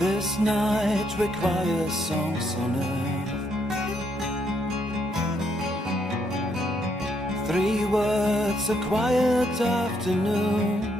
This night requires songs on earth. 3 words, a quiet afternoon.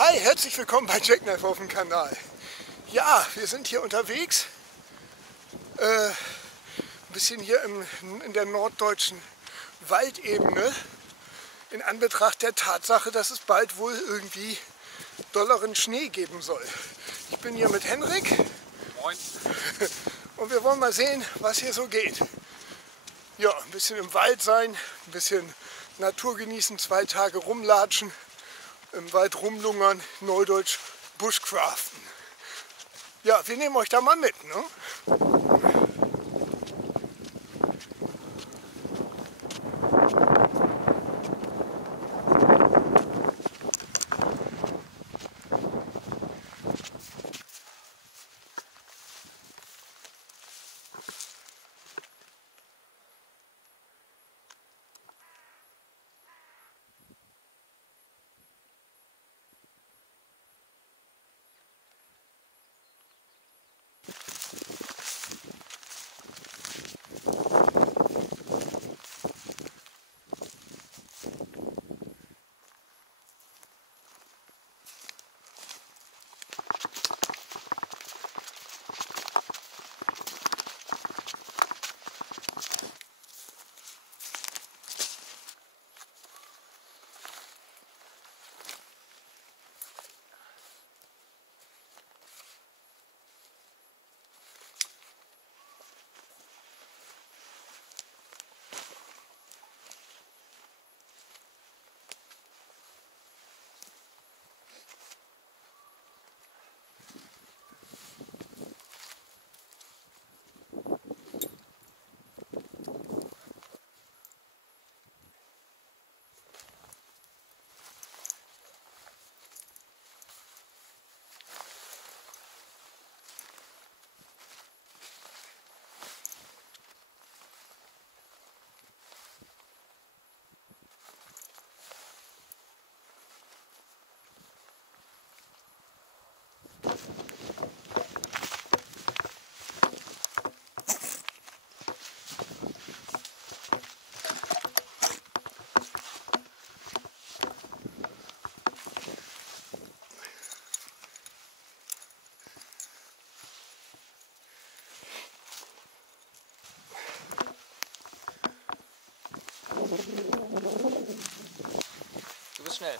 Hi, herzlich willkommen bei Jackknife auf dem Kanal. Ja, wir sind hier unterwegs, ein bisschen hier in der norddeutschen Waldebene, in Anbetracht der Tatsache, dass es bald wohl irgendwie dolleren Schnee geben soll. Ich bin hier mit Henrik. Moin. Und wir wollen mal sehen, was hier so geht. Ja, ein bisschen im Wald sein, ein bisschen Natur genießen, 2 Tage rumlatschen, im Wald rumlungern, neudeutsch Bushcraften. Ja, wir nehmen euch da mal mit, ne? Du bist schnell.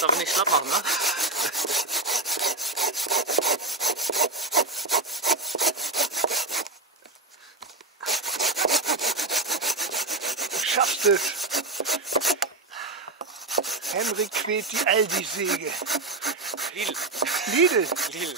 Jetzt aber nicht schlapp machen, ne? Du schaffst es. Henrik quält die Aldi-Säge. Lidl. Lidl. Lidl.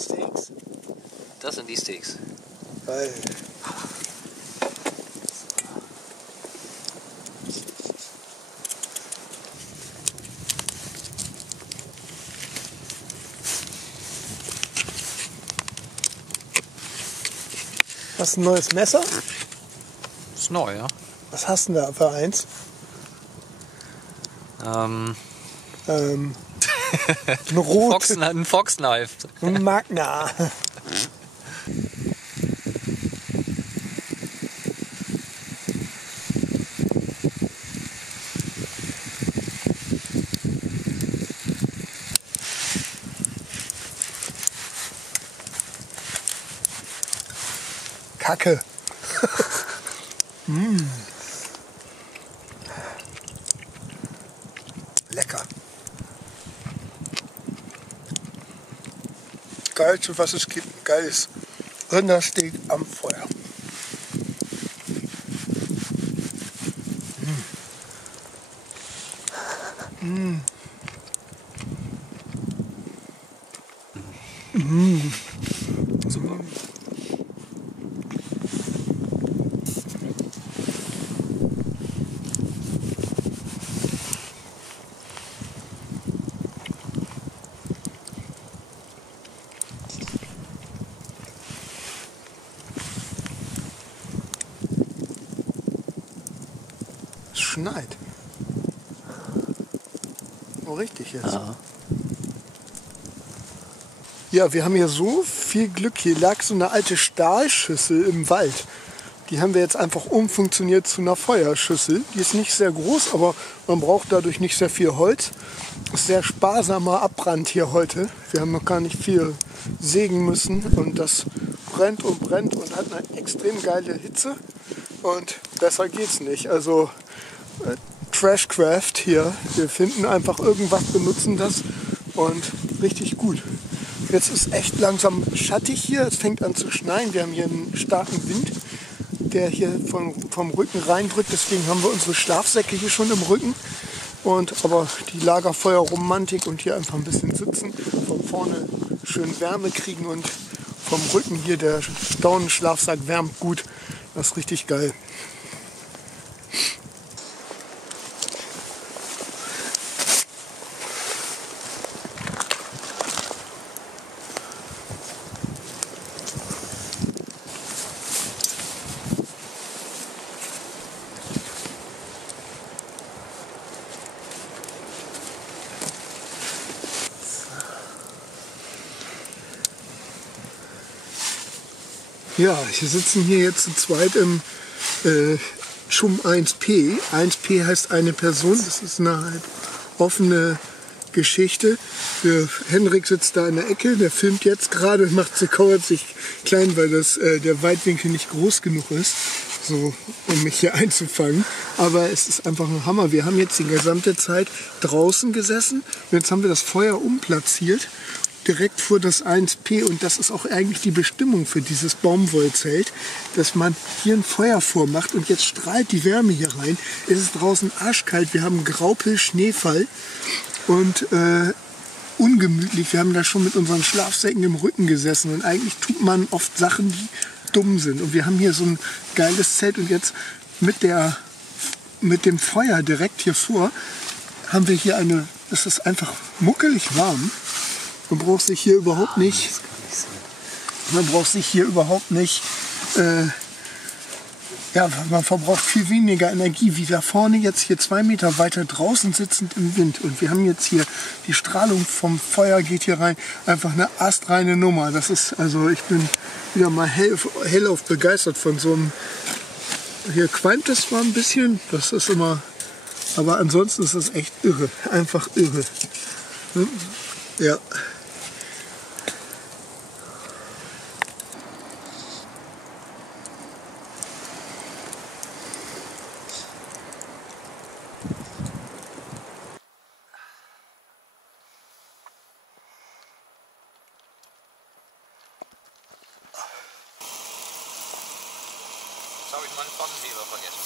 Steaks. Das sind die Steaks. Geil. Hast du ein neues Messer? Ist neu, ja. Was hast du denn da für eins? Ein Rot. Ein Fox-Knife. Ein Magna. Kacke. Lecker. Geilste, was es gibt. Geiles Rindersteak am Feuer. Super. Es schneit. Oh, richtig jetzt. Ja. Ja, wir haben hier so viel Glück. Hier lag so eine alte Stahlschüssel im Wald. Die haben wir jetzt einfach umfunktioniert zu einer Feuerschüssel. Die ist nicht sehr groß, aber man braucht dadurch nicht sehr viel Holz. Ist sehr sparsamer Abbrand hier heute. Wir haben noch gar nicht viel sägen müssen und das brennt und hat eine extrem geile Hitze und besser geht's nicht. Also Trashcraft hier. Wir finden einfach irgendwas, benutzen das und richtig gut. Jetzt ist echt langsam schattig hier. Es fängt an zu schneien. Wir haben hier einen starken Wind, der hier vom Rücken reindrückt. Deswegen haben wir unsere Schlafsäcke hier schon im Rücken. Aber die Lagerfeuerromantik und hier einfach ein bisschen sitzen, von vorne schön Wärme kriegen und vom Rücken hier der Daunenschlafsack wärmt gut. Das ist richtig geil. Ja, wir sitzen hier jetzt zu zweit im Chum 1P. 1P heißt eine Person, das ist eine halt offene Geschichte. Henrik sitzt da in der Ecke, der filmt jetzt gerade, kauert sich klein, weil der Weitwinkel nicht groß genug ist, so, um mich hier einzufangen. Aber es ist einfach ein Hammer. Wir haben jetzt die gesamte Zeit draußen gesessen und jetzt haben wir das Feuer umplatziert. Direkt vor das 1P und das ist auch eigentlich die Bestimmung für dieses Baumwollzelt, dass man hier ein Feuer vormacht und jetzt strahlt die Wärme hier rein. Es ist draußen arschkalt, wir haben Graupel, Schneefall und ungemütlich. Wir haben da schon mit unseren Schlafsäcken im Rücken gesessen und eigentlich tut man oft Sachen, die dumm sind. Und wir haben hier so ein geiles Zelt und jetzt mit dem Feuer direkt hier vor haben wir hier es ist einfach muckelig warm. Man braucht sich hier überhaupt nicht, man verbraucht viel weniger Energie, wie da vorne jetzt hier 2 Meter weiter draußen sitzend im Wind. Und wir haben jetzt hier, die Strahlung vom Feuer geht hier rein, einfach eine astreine Nummer. Das ist, also ich bin wieder mal hellauf begeistert von so einem, hier qualmt das zwar ein bisschen, das ist immer, aber ansonsten ist das echt irre, einfach irre. Ja. Jetzt habe ich meinen Pfannenheber vergessen.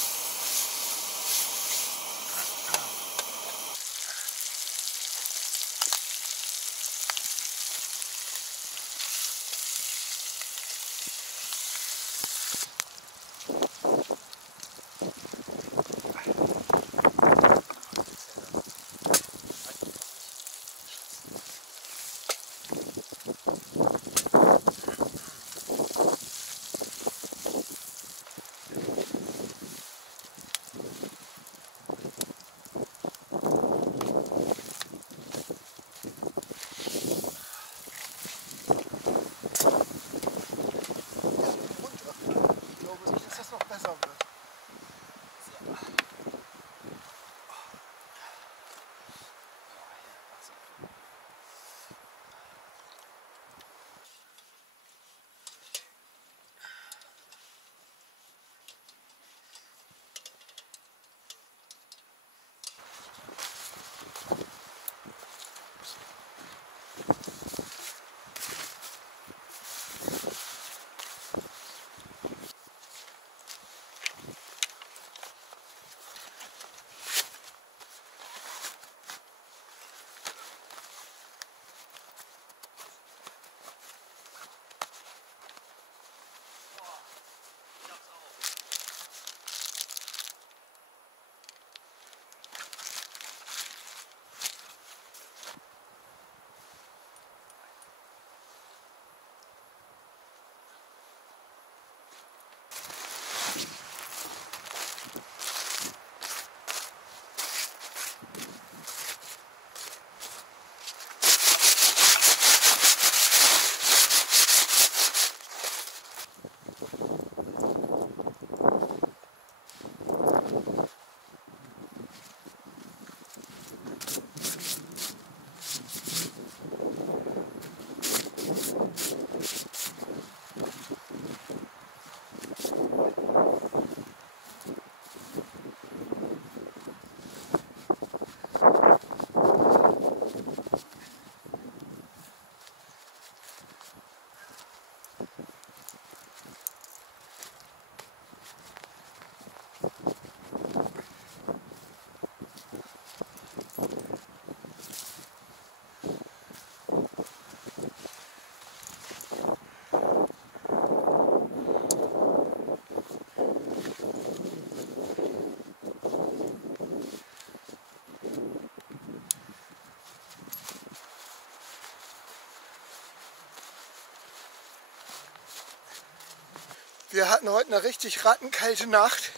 Wir hatten heute eine richtig rattenkalte Nacht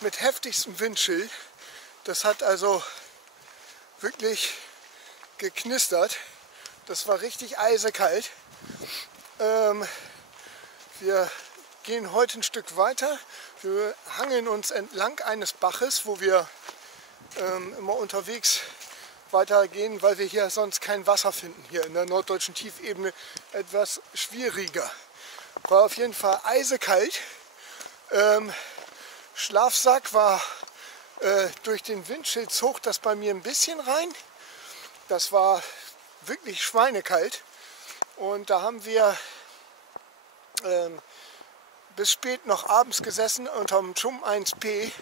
mit heftigstem Windchill. Das hat also wirklich geknistert. Das war richtig eisekalt. Wir gehen heute ein Stück weiter. Wir hangeln uns entlang eines Baches, wo wir immer unterwegs weitergehen, weil wir hier sonst kein Wasser finden. Hier in der norddeutschen Tiefebene etwas schwieriger. War auf jeden Fall eisekalt. Schlafsack war durch den Windchill zog das bei mir ein bisschen rein. Das war wirklich schweinekalt. Und da haben wir bis spät noch abends gesessen unterm Chum 1P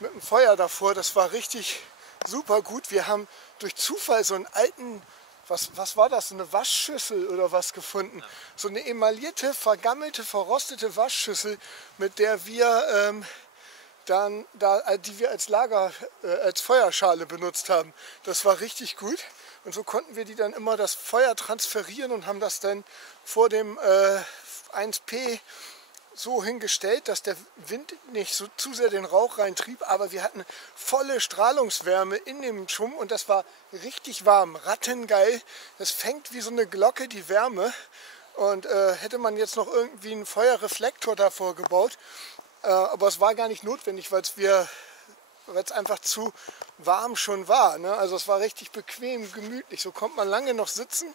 mit dem Feuer davor. Das war richtig super gut. Wir haben durch Zufall so einen alten, was war das, eine Waschschüssel oder was gefunden. Ja. So eine emaillierte, vergammelte, verrostete Waschschüssel, mit der wir die wir als Lager, als Feuerschale benutzt haben. Das war richtig gut. Und so konnten wir die dann immer das Feuer transferieren und haben das dann vor dem 1P so hingestellt, dass der Wind nicht so zu sehr den Rauch reintrieb, aber wir hatten volle Strahlungswärme in dem Chum und das war richtig warm, rattengeil. Das fängt wie so eine Glocke die Wärme und hätte man jetzt noch irgendwie einen Feuerreflektor davor gebaut, aber es war gar nicht notwendig, weil es einfach zu warm schon war, ne? Also es war richtig bequem, gemütlich, so konnte man lange noch sitzen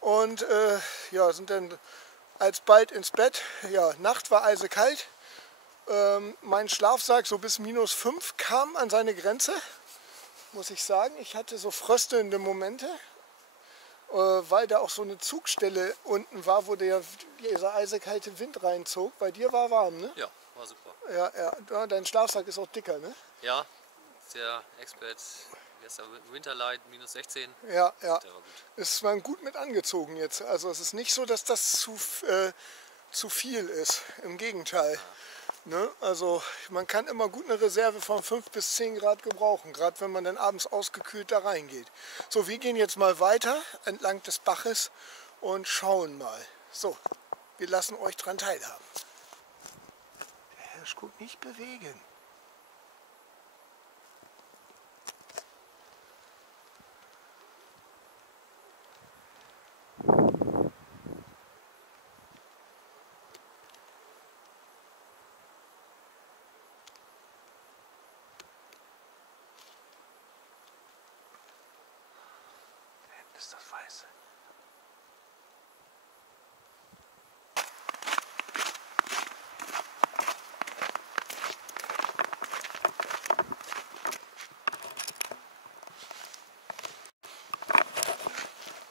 und ja, sind dann alsbald ins Bett. Ja, Nacht war eisekalt. Mein Schlafsack so bis -5 kam an seine Grenze, muss ich sagen. Ich hatte so fröstelnde Momente, weil da auch so eine Zugstelle unten war, wo dieser eiskalte Wind reinzog. Bei dir war warm, ne? Ja, war super. Ja, dein Schlafsack ist auch dicker, ne? Ja, der Expert, gestern Winterlight, -16. Ja. Der war gut. Ist man gut mit angezogen jetzt. Also es ist nicht so, dass das zu viel ist. Im Gegenteil. Ja. Ne? Also man kann immer gut eine Reserve von 5 bis 10 Grad gebrauchen, gerade wenn man dann abends ausgekühlt da reingeht. So, wir gehen jetzt mal weiter entlang des Baches und schauen mal. So, wir lassen euch dran teilhaben. Der Hirsch guckt nicht bewegen. Ist das Weiße.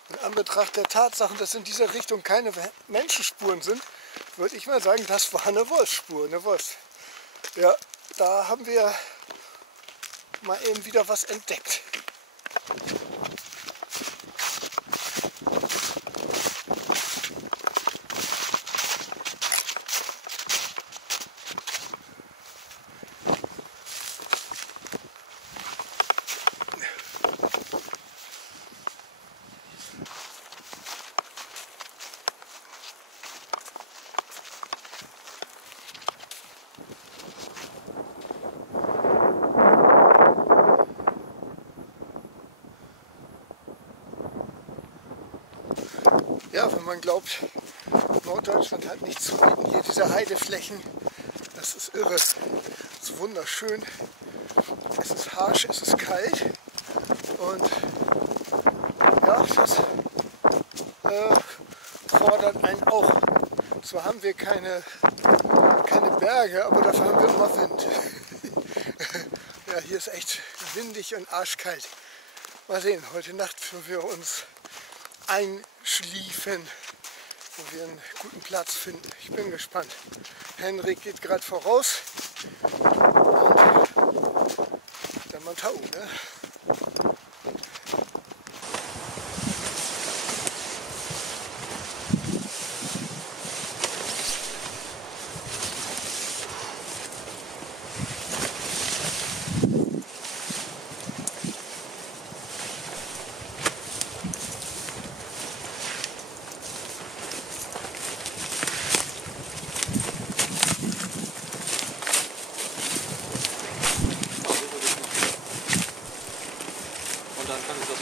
In Anbetracht der Tatsachen, dass in dieser Richtung keine Menschenspuren sind, würde ich mal sagen, das war eine Wolfsspur, eine Wolfs. Ja, da haben wir mal eben wieder was entdeckt. Ja, wenn man glaubt, Norddeutschland hat nichts zu bieten, hier diese Heideflächen, das ist irre, das ist wunderschön, es ist harsch, es ist kalt und ja, das fordert einen auch. Zwar haben wir keine Berge, aber dafür haben wir immer Wind. Ja, hier ist echt windig und arschkalt. Mal sehen, heute Nacht, wo wir uns einschliefen, wo wir einen guten Platz finden. Ich bin gespannt. Henrik geht gerade voraus und der Montau, ne?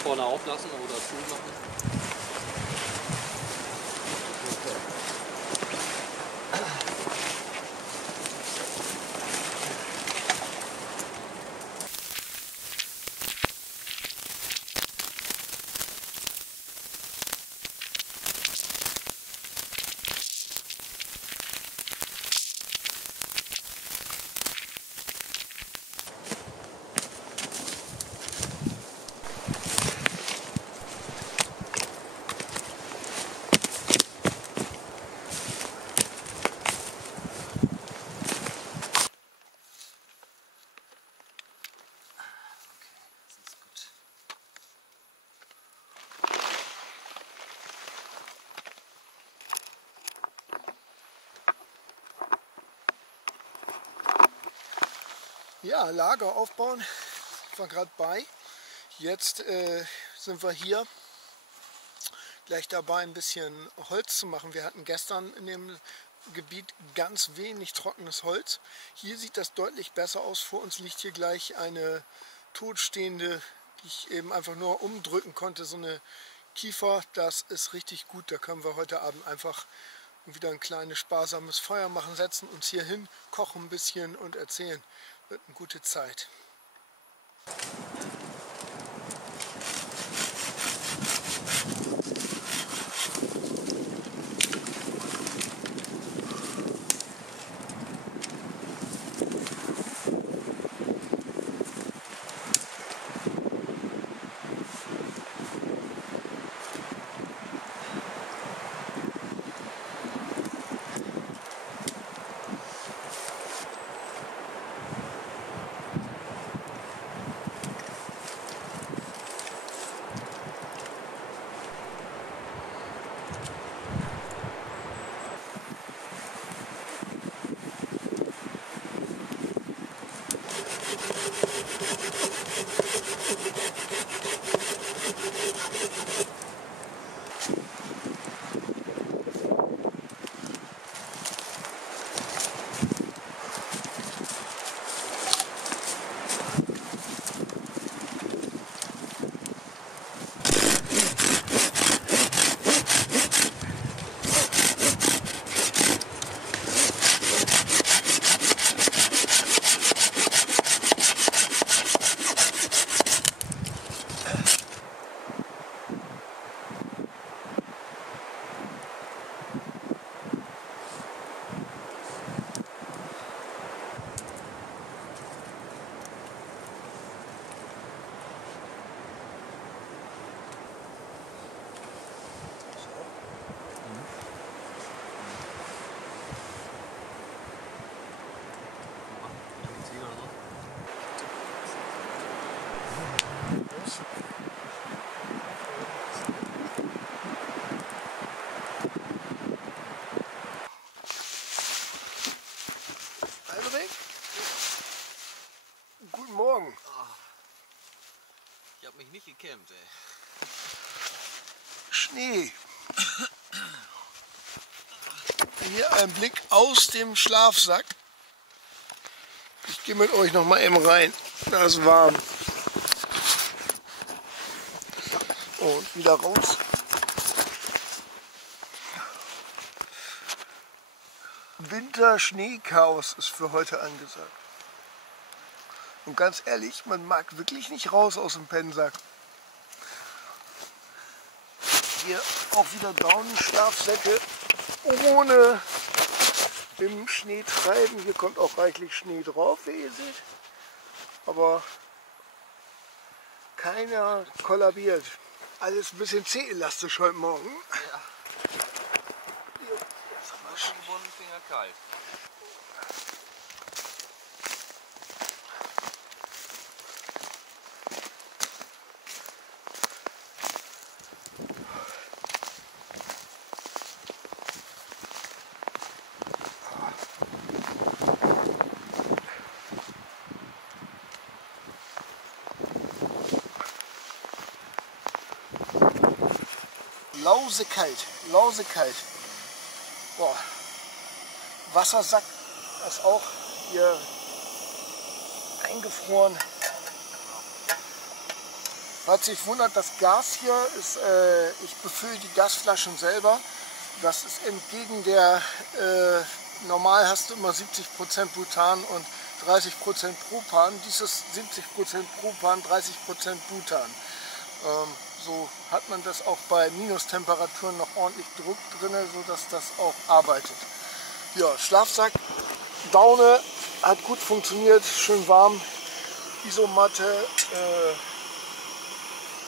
vorne auflassen oder zumachen. Ja, Lager aufbauen, ich war gerade bei. Jetzt sind wir hier gleich dabei, ein bisschen Holz zu machen. Wir hatten gestern in dem Gebiet ganz wenig trockenes Holz. Hier sieht das deutlich besser aus. Vor uns liegt hier gleich eine totstehende, die ich eben einfach nur umdrücken konnte, so eine Kiefer. Das ist richtig gut. Da können wir heute Abend einfach wieder ein kleines sparsames Feuer machen, setzen uns hier hin, kochen ein bisschen und erzählen. Wird eine gute Zeit. Guten Morgen. Ich habe mich nicht gekämmt, ey. Schnee. Hier ein Blick aus dem Schlafsack. Ich gehe mit euch noch mal eben rein. Da ist warm. Und wieder raus. Winter-Schneechaos ist für heute angesagt. Und ganz ehrlich, man mag wirklich nicht raus aus dem Pennsack. Hier auch wieder Daunenschlafsäcke ohne im Schnee treiben. Hier kommt auch reichlich Schnee drauf, wie ihr seht. Aber keiner kollabiert. Alles ein bisschen zäh-elastisch heute Morgen. Ja. Jetzt haben wir Schon gebunden, Finger kalt. Lausekalt, lausekalt. Boah. Wassersack ist auch hier eingefroren. Falls sich wundert, das Gas hier ist, ich befülle die Gasflaschen selber. Das ist entgegen der, normal hast du immer 70% Butan und 30% Propan. Dies ist 70% Propan, 30% Butan. So hat man das auch bei Minustemperaturen noch ordentlich Druck drin, sodass das auch arbeitet. Ja, Schlafsack, Daune hat gut funktioniert, schön warm. Isomatte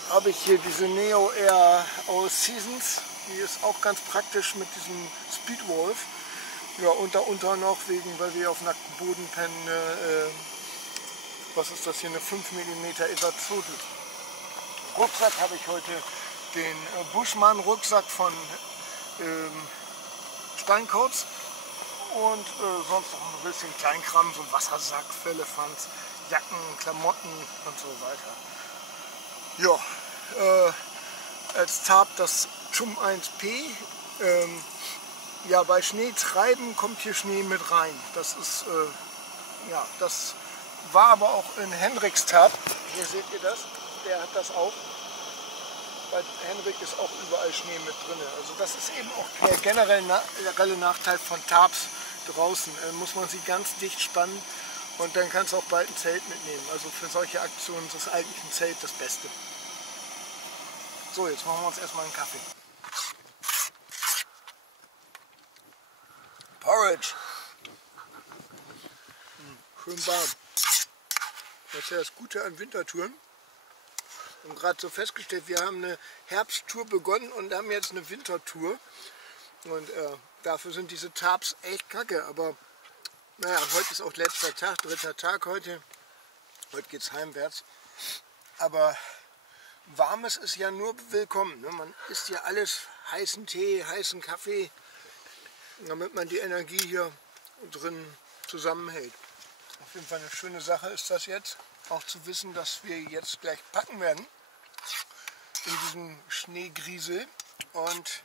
habe ich hier diese Neo Air aus Seasons. Die ist auch ganz praktisch mit diesem Speedwolf. Ja, und darunter noch, weil wir auf nacktem Boden pennen, was ist das hier, eine 5 mm Esazote. Rucksack habe ich heute den Buschmann Rucksack von Steinkoz und sonst noch ein bisschen Kleinkram, so Wassersack, Firlefanz, Jacken, Klamotten und so weiter. Ja, als Tarp das Chum 1P. Ja, bei Schneetreiben kommt hier Schnee mit rein. Das ist, ja, das war aber auch in Henriks Tarp. Hier seht ihr das, der hat das auch. Bei Henrik ist auch überall Schnee mit drin. Also das ist eben auch der generelle Nachteil von Tarps draußen. Muss man sie ganz dicht spannen und dann kannst du auch bald ein Zelt mitnehmen. Also für solche Aktionen ist eigentlich ein Zelt das Beste. So, jetzt machen wir uns erstmal einen Kaffee. Porridge. Schön warm. Das ist ja das Gute an Wintertouren. Wir haben gerade so festgestellt, wir haben eine Herbsttour begonnen und haben jetzt eine Wintertour. Und dafür sind diese Tarps echt kacke. Aber naja, heute ist auch letzter Tag, 3. Tag heute. Heute geht es heimwärts. Aber Warmes ist ja nur willkommen. Ne? Man isst ja alles, heißen Tee, heißen Kaffee, damit man die Energie hier drin zusammenhält. Auf jeden Fall eine schöne Sache ist das jetzt, auch zu wissen, dass wir jetzt gleich packen werden in diesem Schneegriesel und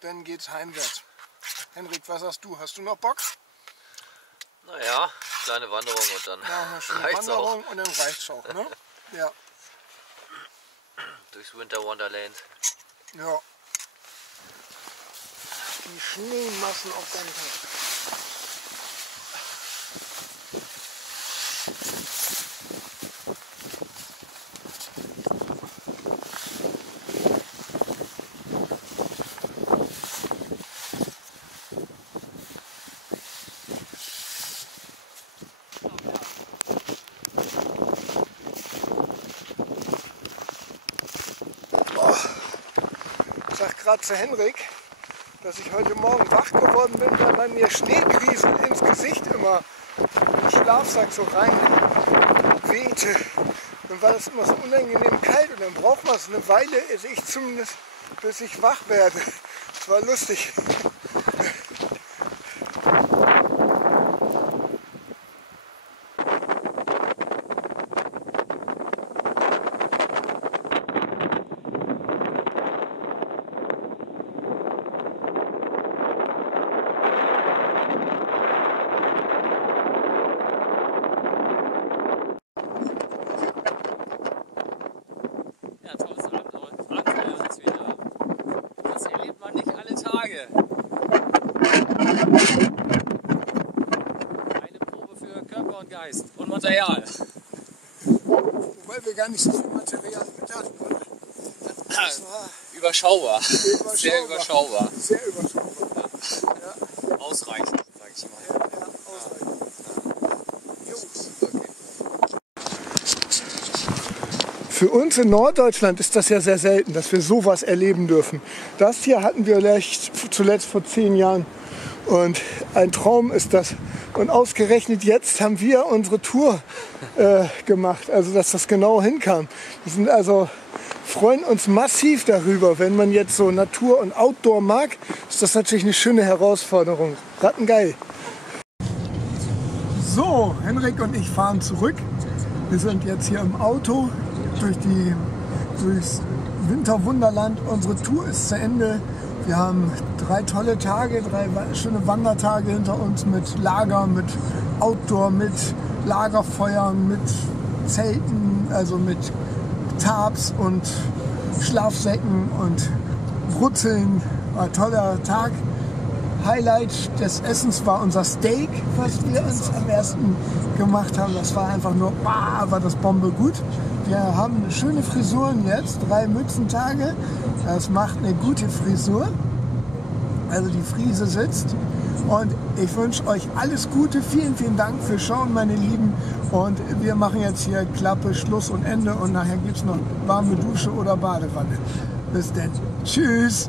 dann geht's heimwärts. Henrik, was sagst du? Hast du noch Bock? Naja, kleine Wanderung und dann Ja, eine schöne reicht's Wanderung auch. und dann reicht's auch. Ne? Ja. Durchs Winter Wonderland. Ja. Die Schneemassen auf deinem Tag. Ich sag gerade zu Henrik, dass ich heute Morgen wach geworden bin, weil bei mir Schneegriesel ins Gesicht immer im Schlafsack so rein wehte. Dann war das immer so unangenehm kalt und dann braucht man es eine Weile, also ich zumindest, bis ich wach werde. Das war lustig. Ja, tolles Abenteuer uns wieder. Das erlebt man nicht alle Tage. Eine Probe für Körper und Geist und Material. Wobei wir gar nicht so viel Material mit hatten, oder? Das war Überschaubar. Sehr überschaubar. Sehr überschaubar. Ja, Ausreichend, sag ich mal. ja, ausreichend. Jo. Für uns in Norddeutschland ist das ja sehr selten, dass wir sowas erleben dürfen. Das hier hatten wir zuletzt vor 10 Jahren und ein Traum ist das. Und ausgerechnet jetzt haben wir unsere Tour gemacht, also dass das genau hinkam. Wir sind also, freuen uns massiv darüber, wenn man jetzt so Natur und Outdoor mag, ist das natürlich eine schöne Herausforderung. Rattengeil. So, Henrik und ich fahren zurück. Wir sind jetzt hier im Auto durchs Winterwunderland. Unsere Tour ist zu Ende. Wir haben 3 tolle Tage, 3 schöne Wandertage hinter uns mit Lager, mit Outdoor, mit Lagerfeuern, mit Zelten, also mit Tarps und Schlafsäcken und Brutzeln. War ein toller Tag. Highlight des Essens war unser Steak, was wir uns am ersten gemacht haben. Das war einfach nur, war das Bombe gut. Wir haben schöne Frisuren jetzt, 3 Mützentage. Das macht eine gute Frisur. Also die Frise sitzt. Und ich wünsche euch alles Gute. Vielen, vielen Dank fürs Schauen, meine Lieben. Und wir machen jetzt hier Klappe, Schluss und Ende. Und nachher gibt es noch warme Dusche oder Badewanne. Bis dann. Tschüss.